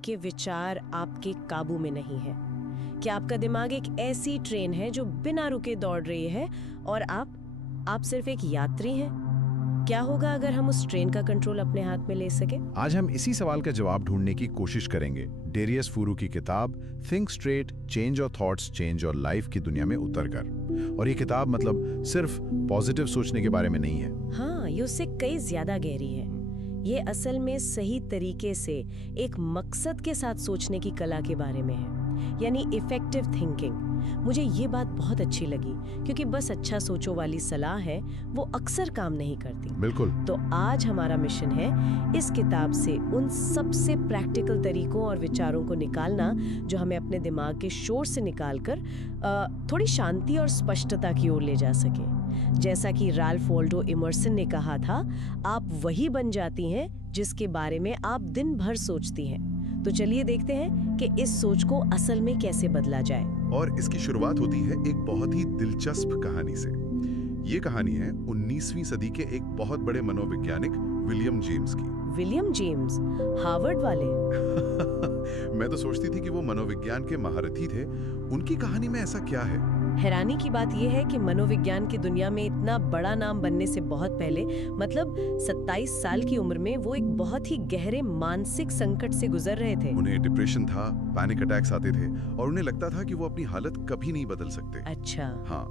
आपके विचार आपके काबू में नहीं है? क्या आपका दिमाग एक ऐसी ट्रेन है जो बिना रुके दौड़ रही है और आप सिर्फ एक यात्री हैं? क्या होगा अगर हम उस ट्रेन का कंट्रोल अपने हाथ में ले सके? आज हम इसी सवाल का जवाब ढूंढने की कोशिश करेंगे डेरियस फूरू की किताब think straight, change your thoughts, change your life की दुनिया में उतरकर। और ये किताब मतलब सिर्फ पॉजिटिव सोचने के बारे में नहीं है। हाँ, ये उससे कई ज्यादा गहरी है। ये असल में सही तरीके से एक मकसद के साथ सोचने की कला के बारे में है, यानी इफेक्टिव थिंकिंग। मुझे ये बात बहुत अच्छी लगी क्योंकि बस अच्छा सोचो वाली सलाह है वो अक्सर काम नहीं करती। बिल्कुल। तो आज हमारा मिशन है इस किताब से उन सबसे प्रैक्टिकल तरीकों और विचारों को निकालना जो हमें अपने दिमाग के शोर से निकालकर थोड़ी शांति और स्पष्टता की ओर ले जा सके। जैसा कि राल्फ वॉल्डो इमर्सन ने कहा था, आप वही बन जाती हैं जिसके बारे में आप दिन भर सोचती हैं। तो चलिए देखते हैं कि इस सोच को असल में कैसे बदला जाए। और इसकी शुरुआत होती है एक बहुत ही दिलचस्प कहानी से। ये कहानी है 19वीं सदी के एक बहुत बड़े मनोवैज्ञानिक विलियम जेम्स की। विलियम जेम्स, हार्वर्ड वाले? मैं तो सोचती थी कि वो मनोविज्ञान के महारथी थे। उनकी कहानी में ऐसा क्या है? हैरानी की बात यह है कि मनोविज्ञान की दुनिया में इतना बड़ा नाम बनने से बहुत पहले, मतलब 27 साल की उम्र में वो एक बहुत ही गहरे मानसिक संकट से गुजर रहे थे। उन्हें डिप्रेशन था, पैनिक अटैक्स आते थे और उन्हें लगता था कि वो अपनी हालत कभी नहीं बदल सकते। अच्छा। हाँ,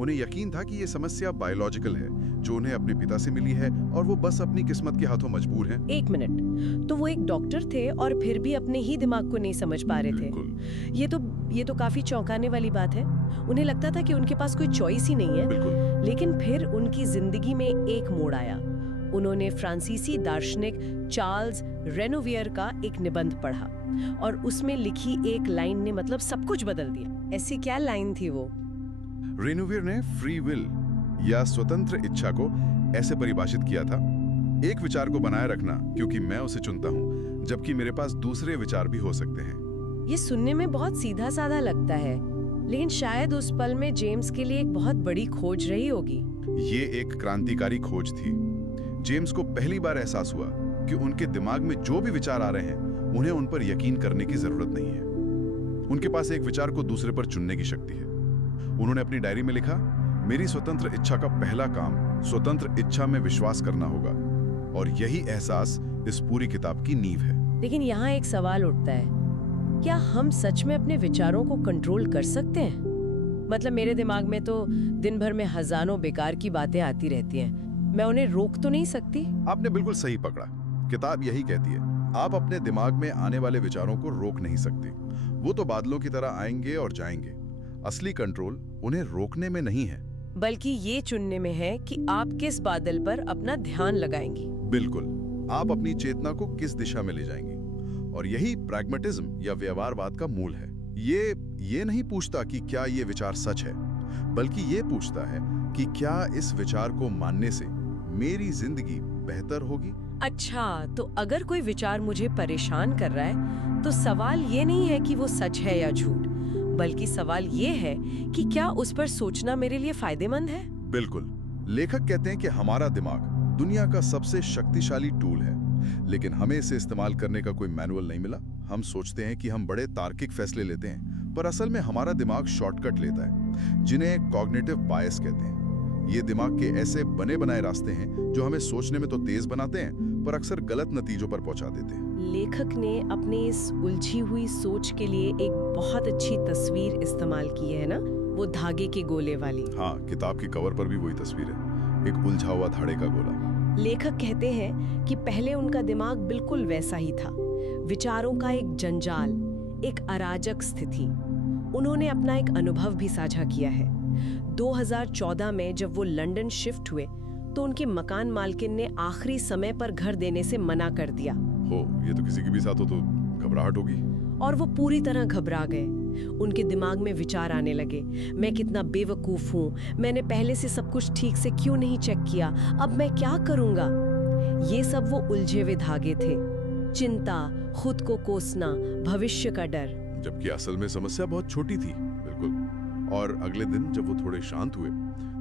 उन्हें यकीन था कि ये समस्या बायोलॉजिकल है जो उन्हें अपने पिता से मिली है और वो बस अपनी किस्मत के हाथों मजबूर हैं। एक मिनट, तो वो एक डॉक्टर थे और फिर भी अपने ही दिमाग को नहीं समझ पा रहे थे। ये तो काफी चौंकाने वाली बात है। उन्हें लगता था कि उनके पास कोई चॉइस ही नहीं है। लेकिन फिर उनकी जिंदगी में एक मोड़ आया। उन्होंने फ्रांसीसी दार्शनिक चार्ल्स रेनोवियर का एक निबंध पढ़ा और उसमें लिखी एक लाइन ने मतलब सब कुछ बदल दिया। ऐसी क्या लाइन थी वो? रेनोवियर ने फ्री विल या स्वतंत्र इच्छा को ऐसे परिभाषित किया था, एक विचार को बनाए रखना क्योंकि मैं उसे चुनता हूं, जबकि मेरे पास दूसरे विचार भी हो सकते हैं। ये सुनने में बहुत सीधा साधा लगता है, लेकिन शायद उस पल में जेम्स के लिए एक बहुत बड़ी खोज रही होगी। ये एक क्रांतिकारी खोज थी। जेम्स को पहली बार एहसास हुआ कि उनके दिमाग में जो भी विचार आ रहे हैं उन्हें उन पर यकीन करने की जरूरत नहीं है। उनके पास एक विचार को दूसरे पर चुनने की शक्ति है। उन्होंने अपनी डायरी में लिखा, मेरी स्वतंत्र इच्छा का पहला काम स्वतंत्र इच्छा में विश्वास करना होगा। और यही एहसास इस पूरी किताब की नींव है। लेकिन यहाँ एक सवाल उठता है, क्या हम सच में अपने विचारों को कंट्रोल कर सकते हैं? मतलब मेरे दिमाग में तो दिन भर में हजारों बेकार की बातें आती रहती हैं, मैं उन्हें रोक तो नहीं सकती? आपने बिल्कुल सही पकड़ा। किताब यही कहती है, आप अपने दिमाग में आने वाले विचारों को रोक नहीं सकते। वो तो बादलों की तरह आएंगे और जाएंगे। असली कंट्रोल उन्हें रोकने में नहीं है, बल्कि ये चुनने में है कि आप किस बादल पर अपना ध्यान लगाएंगी। बिल्कुल, आप अपनी चेतना को किस दिशा में ले जाएंगी। और यही प्रैग्मेटिज्म या व्यवहारवाद का मूल है। ये नहीं पूछता कि क्या ये विचार सच है, बल्कि ये पूछता है कि क्या इस विचार को मानने से मेरी जिंदगी बेहतर होगी। अच्छा, तो अगर कोई विचार मुझे परेशान कर रहा है तो सवाल ये नहीं है कि वो सच है या झूठ, बल्कि सवाल ये है कि क्या उस पर सोचना मेरे लिए फायदेमंद है। बिल्कुल। लेखक कहते हैं कि हमारा दिमाग दुनिया का सबसे शक्तिशाली टूल है, लेकिन हमें इसे इस्तेमाल करने का कोई मैनुअल नहीं मिला। हम सोचते हैं कि हम बड़े तार्किक फैसले लेते हैं, पर असल में हमारा दिमाग शॉर्टकट लेता है, जिन्हें कॉग्निटिव बायस कहते हैं। ये दिमाग के ऐसे बने बनाए रास्ते हैं जो हमें सोचने में तो तेज बनाते हैं, पर अक्सर गलत नतीजों पर पहुंचा देते हैं। लेखक ने अपनी इस उलझी हुई सोच के लिए एक बहुत अच्छी तस्वीर इस्तेमाल की है ना, वो धागे के गोले वाली। हाँ, किताब की कवर पर भी वही तस्वीर है, एक उलझा हुआ धागे का गोला। लेखक कहते हैं कि पहले उनका दिमाग बिल्कुल वैसा ही था, विचारों का एक जंजाल, एक अराजक स्थिति। उन्होंने अपना एक अनुभव भी साझा किया है। 2014 में जब वो लंदन शिफ्ट हुए तो उनके मकान मालकिन ने आखिरी समय पर घर देने से मना कर दिया। हो, ये तो किसी के भी साथ हो तो घबराहट होगी। और वो पूरी तरह घबरा गए। उनके दिमाग में विचार आने लगे, मैं कितना बेवकूफ हूँ, मैंने पहले से सब कुछ ठीक से क्यों नहीं चेक किया, अब मैं क्या करूँगा। ये सब वो उलझे हुए धागे थे, चिंता, खुद को कोसना, भविष्य का डर। जबकि असल में समस्या बहुत छोटी थी। बिल्कुल। और अगले दिन जब वो थोड़े शांत हुए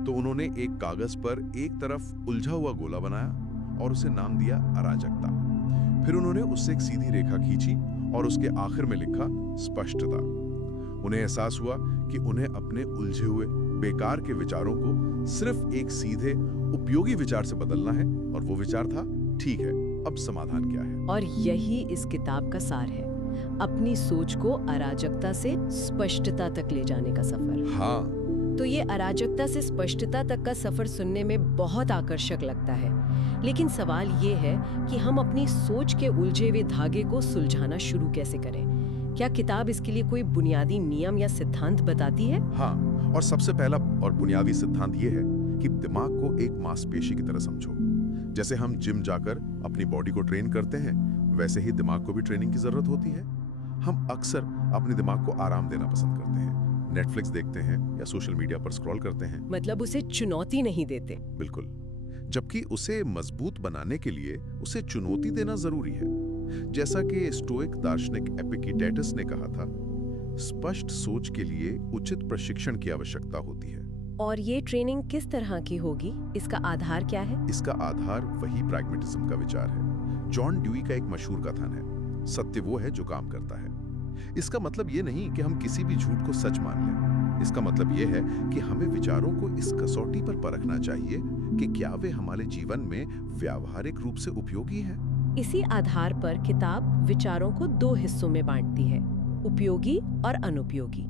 तो उन्होंने एक कागज पर एक तरफ उलझा हुआ गोला बनाया और उसे नाम दिया अराजकता। फिर उन्होंने उससे एक सीधी रेखा खींची और उसके आखिर में लिखा स्पष्टता। उन्हें एहसास हुआ कि उन्हें अपने उलझे हुए बेकार के विचारों को सिर्फ एक सीधे उपयोगी विचार से बदलना है, और वो विचार था, ठीक है, अब समाधान क्या है। और यही इस किताब का सार है, अपनी सोच को अराजकता से स्पष्टता तक ले जाने का सफर। हाँ, तो ये अराजकता से स्पष्टता तक का सफर सुनने में बहुत आकर्षक लगता है, लेकिन सवाल ये है कि हम अपनी सोच के उलझे हुए धागे को सुलझाना शुरू कैसे करें? क्या किताब इसके लिए कोई बुनियादी नियम या सिद्धांत बताती है? हाँ, और सबसे पहला और बुनियादी सिद्धांत ये है कि दिमाग को एक मांसपेशी की तरह समझो। जैसे हम जिम जाकर अपनी बॉडी को ट्रेन करते हैं, वैसे ही दिमाग को भी ट्रेनिंग की जरूरत होती है। हम अक्सर अपने दिमाग को आराम देना पसंद करते हैं, नेटफ्लिक्स देखते हैं या सोशल मीडिया पर स्क्रॉल करते हैं। मतलब उसे चुनौती नहीं देते। बिल्कुल, जबकि उसे मजबूत बनाने के लिए उसे चुनौती देना जरूरी है। जैसा कि स्टोइक दार्शनिक एपिक्टेटस ने कहा था, स्पष्ट सोच के लिए उचित प्रशिक्षण की आवश्यकता होती है। और ये ट्रेनिंग किस तरह की होगी? इसका आधार क्या है? इसका आधार वही प्रैग्मेटिज्म का विचार है। जॉन ड्यूई का एक मशहूर कथन है, सत्य वो है जो काम करता है। इसका मतलब ये नहीं कि हम किसी भी झूठ को सच मान लें। इसका मतलब ये है कि हमें विचारों को इस कसौटी पर परखना चाहिए कि क्या वे हमारे जीवन में व्यावहारिक रूप से उपयोगी हैं। इसी आधार पर किताब विचारों को दो हिस्सों में बांटती है, उपयोगी और अनुपयोगी।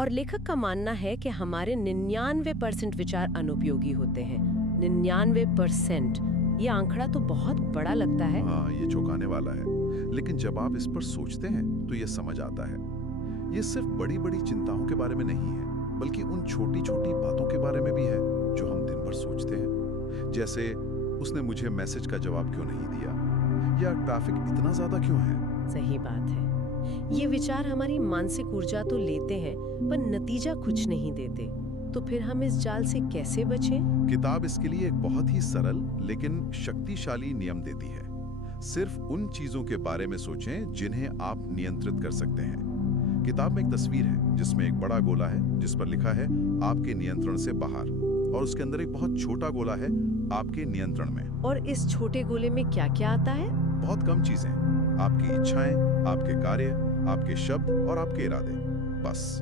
और लेखक का मानना है कि हमारे 99% विचार अनुपयोगी होते हैं। 99%, ये आंकड़ा तो बहुत बड़ा लगता है। हाँ, ये चौंकाने वाला है, लेकिन जब आप इस पर सोचते हैं तो ये समझ आता है। ये सिर्फ बड़ी बड़ी चिंताओं के बारे में नहीं है, बल्कि उन छोटी छोटी बातों के बारे में भी है जो हम दिन भर सोचते हैं। जैसे, उसने मुझे मैसेज का जवाब क्यों नहीं दिया, या ट्रैफिक इतना ज्यादा क्यों है। सही बात है। ये विचार हमारी मानसिक ऊर्जा तो लेते हैं, पर नतीजा कुछ नहीं देते। तो फिर हम इस जाल से कैसे बचें? किताब इसके लिए एक बहुत ही सरल लेकिन शक्तिशाली नियम देती है। सिर्फ उन चीजों के बारे में सोचें जिन्हें आप नियंत्रित कर सकते हैं। किताब में एक तस्वीर है जिसमें एक बड़ा गोला है जिस पर लिखा है आपके नियंत्रण से बाहर, और उसके अंदर एक बहुत छोटा गोला है आपके नियंत्रण में। और इस छोटे गोले में क्या क्या आता है? बहुत कम चीजें, आपकी इच्छाएं, आपके कार्य, आपके शब्द और आपके इरादे, बस।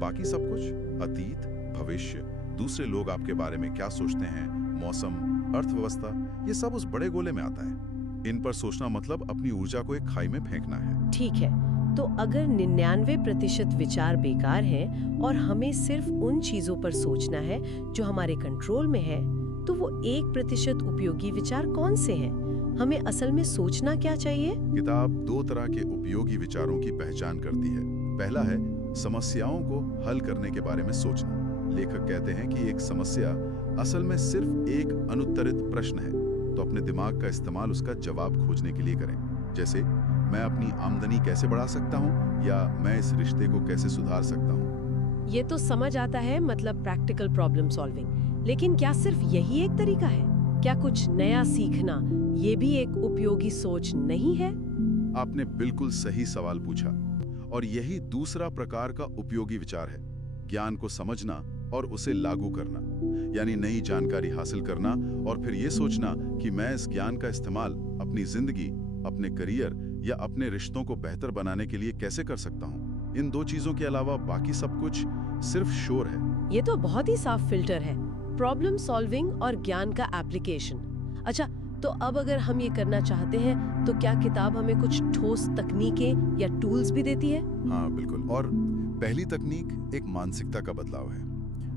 बाकी सब कुछ, अतीत, भविष्य, दूसरे लोग आपके बारे में क्या सोचते हैं, मौसम, अर्थव्यवस्था, ये सब उस बड़े गोले में आता है। इन पर सोचना मतलब अपनी ऊर्जा को एक खाई में फेंकना है। ठीक है, तो अगर 99% विचार बेकार हैं और हमें सिर्फ उन चीजों पर सोचना है जो हमारे कंट्रोल में है, तो वो 1% उपयोगी विचार कौन से हैं? हमें असल में सोचना क्या चाहिए? किताब दो तरह के उपयोगी विचारों की पहचान करती है। पहला है समस्याओं को हल करने के बारे में सोचना। लेखक कहते हैं कि एक समस्या असल में सिर्फ एक अनुत्तरित प्रश्न है, तो अपने दिमाग का इस्तेमाल उसका जवाब खोजने के लिए करें। जैसे, मैं अपनी आमदनी कैसे बढ़ा सकता हूँ, या मैं इस रिश्ते को कैसे सुधार सकता हूँ। ये तो समझ आता है, मतलब प्रैक्टिकल प्रॉब्लम सॉल्विंग। लेकिन क्या सिर्फ यही एक तरीका है? क्या कुछ नया सीखना ये भी एक उपयोगी सोच नहीं है? आपने बिल्कुल सही सवाल पूछा, और यही दूसरा प्रकार का उपयोगी विचार है। ज्ञान को समझना और उसे लागू करना, यानी नई जानकारी हासिल करना और फिर ये सोचना कि मैं इस ज्ञान का इस्तेमाल अपनी जिंदगी, अपने करियर या अपने रिश्तों को बेहतर बनाने के लिए कैसे कर सकता हूँ। इन दो चीजों के अलावा बाकी सब कुछ सिर्फ शोर है। ये तो बहुत ही साफ फिल्टर है, प्रॉब्लम सॉल्विंग और ज्ञान का एप्लीकेशन। अच्छा, तो अब अगर हम ये करना चाहते हैं तो क्या किताब हमें कुछ ठोस तकनीकें या टूल्स भी देती है? हाँ बिल्कुल, और पहली तकनीक एक मानसिकता का बदलाव है।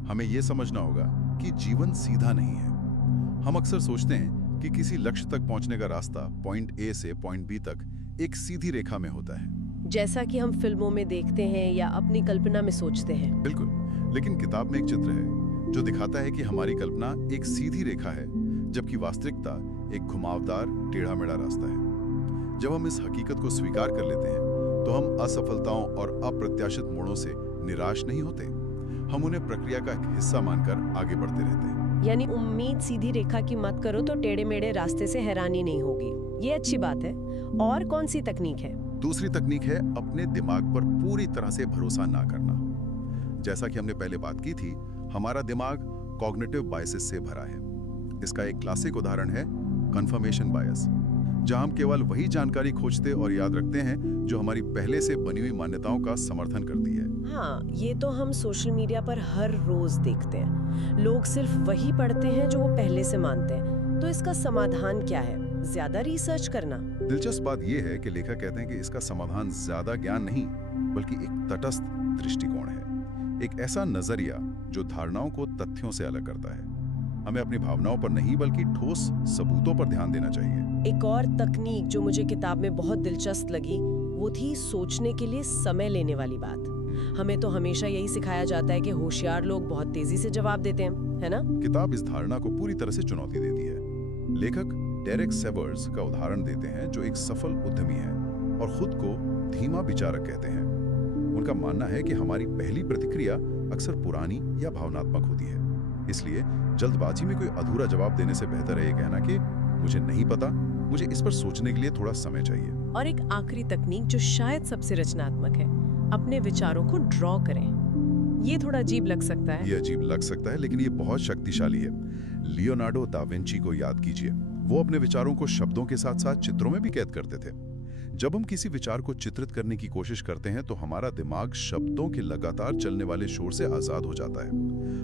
हमें यह समझना होगा कि जीवन सीधा नहीं है। हम अक्सर सोचते हैं कि किसी लक्ष्य तक पहुंचने का रास्ता पॉइंट ए से पॉइंट बी तक एक सीधी रेखा में होता है, जैसा कि हम फिल्मों में देखते हैं या अपनी कल्पना में सोचते हैं। बिल्कुल, लेकिन किताब में एक चित्र है जो दिखाता है कि हमारी कल्पना एक सीधी रेखा है, जबकि वास्तविकता एक घुमावदार टेढ़ा मेढ़ा रास्ता है। जब हम इस हकीकत को स्वीकार कर लेते हैं तो हम असफलताओं और अप्रत्याशित मोड़ों से निराश नहीं होते। हम उन्हें प्रक्रिया का एक हिस्सा मानकर आगे बढ़ते रहते हैं। यानी उम्मीद सीधी रेखा की मत करो तो टेढ़े मेढ़े रास्ते से हैरानी नहीं होगी। ये अच्छी बात है। और कौन सी तकनीक है? दूसरी तकनीक है अपने दिमाग पर पूरी तरह से भरोसा ना करना। जैसा कि हमने पहले बात की थी, हमारा दिमाग कॉग्निटिव बायसेस से भरा है। इसका एक क्लासिक उदाहरण है कंफर्मेशन बायस, जहां हम केवल वही जानकारी खोजते और याद रखते हैं जो हमारी पहले से बनी हुई मान्यताओं का समर्थन करती है। हाँ, ये तो हम सोशल मीडिया पर हर रोज देखते हैं। लोग सिर्फ वही पढ़ते हैं जो वो पहले से मानते हैं। तो इसका समाधान क्या है? ज्यादा रिसर्च करना? दिलचस्प बात यह है कि लेखक कहते हैं कि इसका समाधान ज्यादा ज्ञान नहीं, बल्कि एक तटस्थ दृष्टिकोण है। एक ऐसा नजरिया जो धारणाओं को तथ्यों से अलग करता है। हमें अपनी भावनाओं पर नहीं, बल्कि ठोस सबूतों पर ध्यान देना चाहिए। एक और तकनीक जो मुझे किताब में बहुत दिलचस्प लगी, वो थी सोचने के लिए समय लेने वाली बात। हमें तो हमेशा यही सिखाया जाता है कि होशियार लोग बहुत तेजी से जवाब देते हैं, है ना? किताब इस धारणा को पूरी तरह से चुनौती देती है। लेखक डेरेक सेवर्स का उदाहरण देते हैं, जो एक सफल उद्यमी है और खुद को धीमा विचारक कहते हैं। उनका मानना है कि हमारी पहली प्रतिक्रिया अक्सर पुरानी या भावनात्मक होती है। इसलिए जल्दबाजी में कोई अधूरा जवाब देने से बेहतर है ये कहना कि मुझे नहीं पता, मुझे इस पर सोचने के लिए थोड़ा समय चाहिए। और एक आखिरी तकनीक जो शायद सबसे रचनात्मक है, अपने विचारों को ड्रॉ करें। ये थोड़ा अजीब लग सकता है। ये अजीब लग सकता है, लेकिन ये बहुत शक्तिशाली है। लियोनार्डो दा विंची को याद कीजिए, वो अपने विचारों को शब्दों के साथ साथ चित्रों में भी कैद करते थे। जब हम किसी विचार को चित्रित करने की कोशिश करते हैं तो हमारा दिमाग शब्दों के लगातार चलने वाले शोर से आजाद हो जाता है।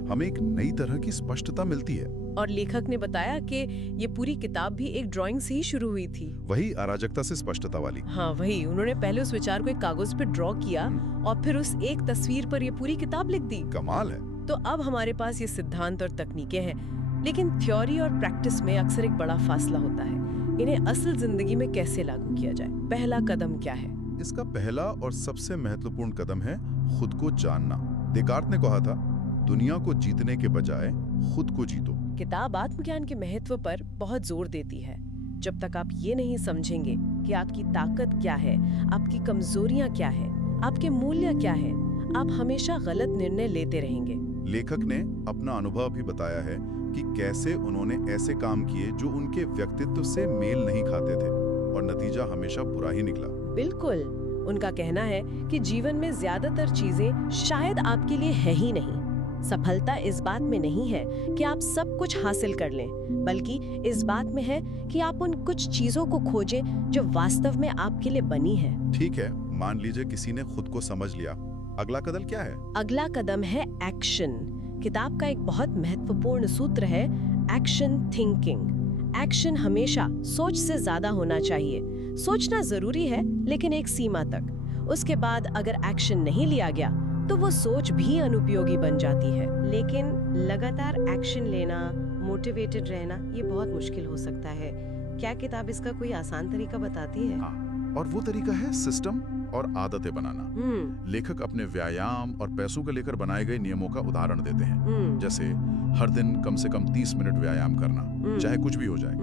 हमें एक नई तरह की स्पष्टता मिलती है। और लेखक ने बताया कि ये पूरी किताब भी एक ड्राइंग से ही शुरू हुई थी। वही अराजकता से स्पष्टता वाली। हाँ, वही। उन्होंने पहले उस विचार को एक कागज पे ड्रॉ किया और फिर उस एक तस्वीर पर ये पूरी किताब लिख दी। कमाल है। तो अब हमारे पास ये सिद्धांत और तकनीकें हैं, लेकिन थ्योरी और प्रैक्टिस में अक्सर एक बड़ा फासला होता है। इन्हें असल जिंदगी में कैसे लागू किया जाए? पहला कदम क्या है? इसका पहला और सबसे महत्वपूर्ण कदम है खुद को जानना। देकार्त ने कहा था, दुनिया को जीतने के बजाय खुद को जीतो। किताब आत्मज्ञान के महत्व पर बहुत जोर देती है। जब तक आप ये नहीं समझेंगे कि आपकी ताकत क्या है, आपकी कमजोरियां क्या है, आपके मूल्य क्या है, आप हमेशा गलत निर्णय लेते रहेंगे। लेखक ने अपना अनुभव भी बताया है कि कैसे उन्होंने ऐसे काम किए जो उनके व्यक्तित्व से मेल नहीं खाते थे और नतीजा हमेशा बुरा ही निकला। बिल्कुल। उनका कहना है कि जीवन में ज्यादातर चीजें शायद आपके लिए है ही नहीं। सफलता इस बात में नहीं है कि आप सब कुछ हासिल कर लें, बल्कि इस बात में है कि आप उन कुछ चीजों को खोजें जो वास्तव में आपके लिए बनी है। ठीक है, मान लीजिए किसी ने खुद को समझ लिया, अगला कदम क्या है? अगला कदम है एक्शन। किताब का एक बहुत महत्वपूर्ण सूत्र है एक्शन थिंकिंग। एक्शन हमेशा सोच से ज्यादा होना चाहिए। सोचना जरूरी है, लेकिन एक सीमा तक। उसके बाद अगर एक्शन नहीं लिया गया तो वो सोच भी अनुपयोगी बन जाती है। लेकिन लगातार एक्शन लेना, मोटिवेटेड रहना, ये बहुत मुश्किल हो सकता है। क्या किताब इसका कोई आसान तरीका बताती है? हाँ, और वो तरीका है सिस्टम और आदतें बनाना। लेखक अपने व्यायाम और पैसों को लेकर बनाए गए नियमों का उदाहरण देते हैं। जैसे हर दिन कम से कम 30 मिनट व्यायाम करना, चाहे कुछ भी हो जाए।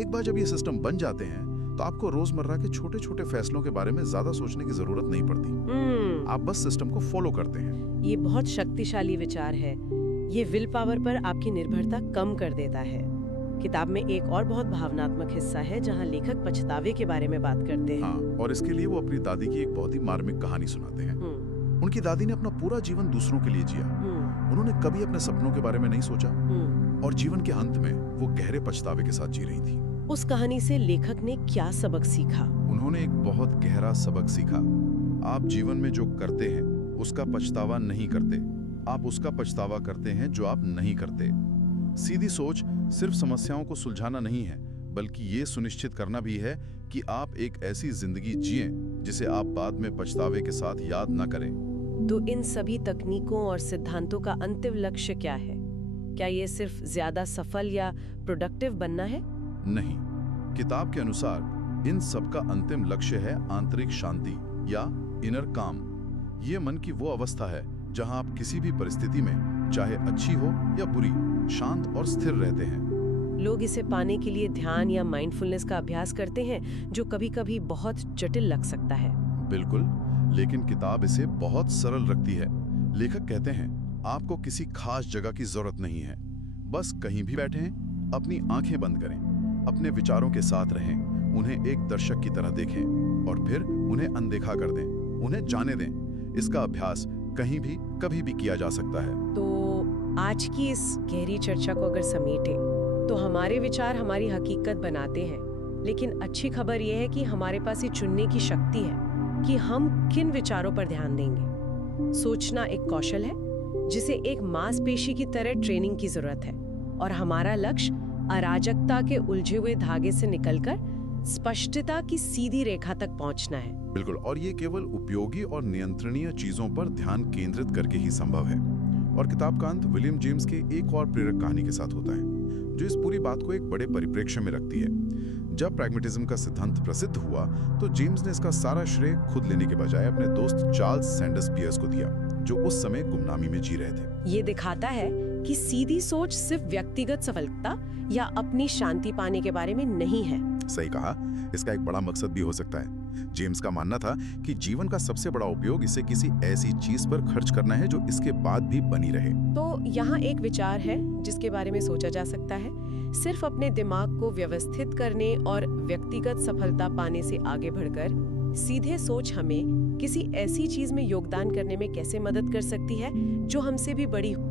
एक बार जब ये सिस्टम बन जाते हैं तो आपको रोजमर्रा के छोटे छोटे फैसलों के बारे में ज्यादा सोचने की जरूरत नहीं पड़ती। आप बस सिस्टम को फॉलो करते हैं। ये बहुत शक्तिशाली विचार है। ये विल पावर पर आपकी निर्भरता कम कर देता है। किताब में एक और बहुत भावनात्मक हिस्सा है जहाँ लेखक पछतावे के बारे में बात करते हैं। हाँ, और इसके लिए वो अपनी दादी की एक बहुत ही मार्मिक कहानी सुनाते हैं। उनकी दादी ने अपना पूरा जीवन दूसरों के लिए जिया। उन्होंने कभी अपने सपनों के बारे में नहीं सोचा और जीवन के अंत में वो गहरे पछतावे के साथ जी रही थी। उस कहानी से लेखक ने क्या सबक सीखा? उन्होंने एक बहुत गहरा सबक सीखा। आप जीवन में जो करते हैं उसका पछतावा नहीं करते, आप उसका पछतावा करते हैं जो आप नहीं करते। सीधी सोच सिर्फ समस्याओं को सुलझाना नहीं है, बल्कि ये सुनिश्चित करना भी है कि आप एक ऐसी जिंदगी जिएं जिसे आप बाद में पछतावे के साथ याद न करें। तो इन सभी तकनीकों और सिद्धांतों का अंतिम लक्ष्य क्या है? क्या ये सिर्फ ज्यादा सफल या प्रोडक्टिव बनना है? नहीं, किताब के अनुसार इन सब का अंतिम लक्ष्य है आंतरिक शांति या इनर काम। ये मन की वो अवस्था है जहां आप किसी भी परिस्थिति में, चाहे अच्छी हो या बुरी, शांत और स्थिर रहते हैं। लोग इसे पाने के लिए ध्यान या माइंडफुलनेस का अभ्यास करते हैं, जो कभी-कभी बहुत जटिल लग सकता है। बिल्कुल, लेकिन किताब इसे बहुत सरल रखती है। लेखक कहते हैं, आपको किसी खास जगह की जरूरत नहीं है। बस कहीं भी बैठे हैं, अपनी आंखें बंद करें, अपने विचारों के साथ रहें, उन्हें एक दर्शक की तरह देखें और फिर उन्हें अनदेखा कर दें, उन्हें जाने दें। इसका अभ्यास कहीं भी कभी भी किया जा सकता है। तो आज की इस गहरी चर्चा को अगर समेटे तो हमारे विचार हमारी हकीकत बनाते हैं, लेकिन अच्छी खबर यह है कि हमारे पास ये चुनने की शक्ति है कि हम किन विचारों पर ध्यान देंगे। सोचना एक कौशल है जिसे एक मांसपेशी की तरह ट्रेनिंग की जरूरत है, और हमारा लक्ष्य अराजकता के उलझे हुए धागे से निकलकर स्पष्टता की सीधी रेखा तक पहुंचना है। बिल्कुल, और ये केवल उपयोगी और नियंत्रणीय चीजों पर ध्यान केंद्रित करके ही संभव है। और किताब का अंत विलियम जेम्स के एक और प्रेरक कहानी के साथ होता है, जो इस पूरी बात को एक बड़े परिप्रेक्ष्य में रखती है। जब प्रैग्मेटिज्म का सिद्धांत प्रसिद्ध हुआ तो जेम्स ने इसका सारा श्रेय खुद लेने के बजाय अपने दोस्त चार्ल्स सैंडर्स पियर्स को दिया, जो उस समय गुमनामी में जी रहे थे। ये दिखाता है कि सीधी सोच सिर्फ व्यक्तिगत सफलता या अपनी शांति पाने के बारे में नहीं है। सही कहा, इसका एक बड़ा मकसद भी हो सकता है। जेम्स का मानना था कि जीवन का सबसे बड़ा उपयोग इसे किसी ऐसी चीज पर खर्च करना है जो इसके बाद भी बनी रहे। तो यहाँ एक विचार है जिसके बारे में सोचा जा सकता है, सिर्फ अपने दिमाग को व्यवस्थित करने और व्यक्तिगत सफलता पाने से आगे बढ़कर सीधे सोच हमें किसी ऐसी चीज में योगदान करने में कैसे मदद कर सकती है जो हमसे भी बड़ी हो।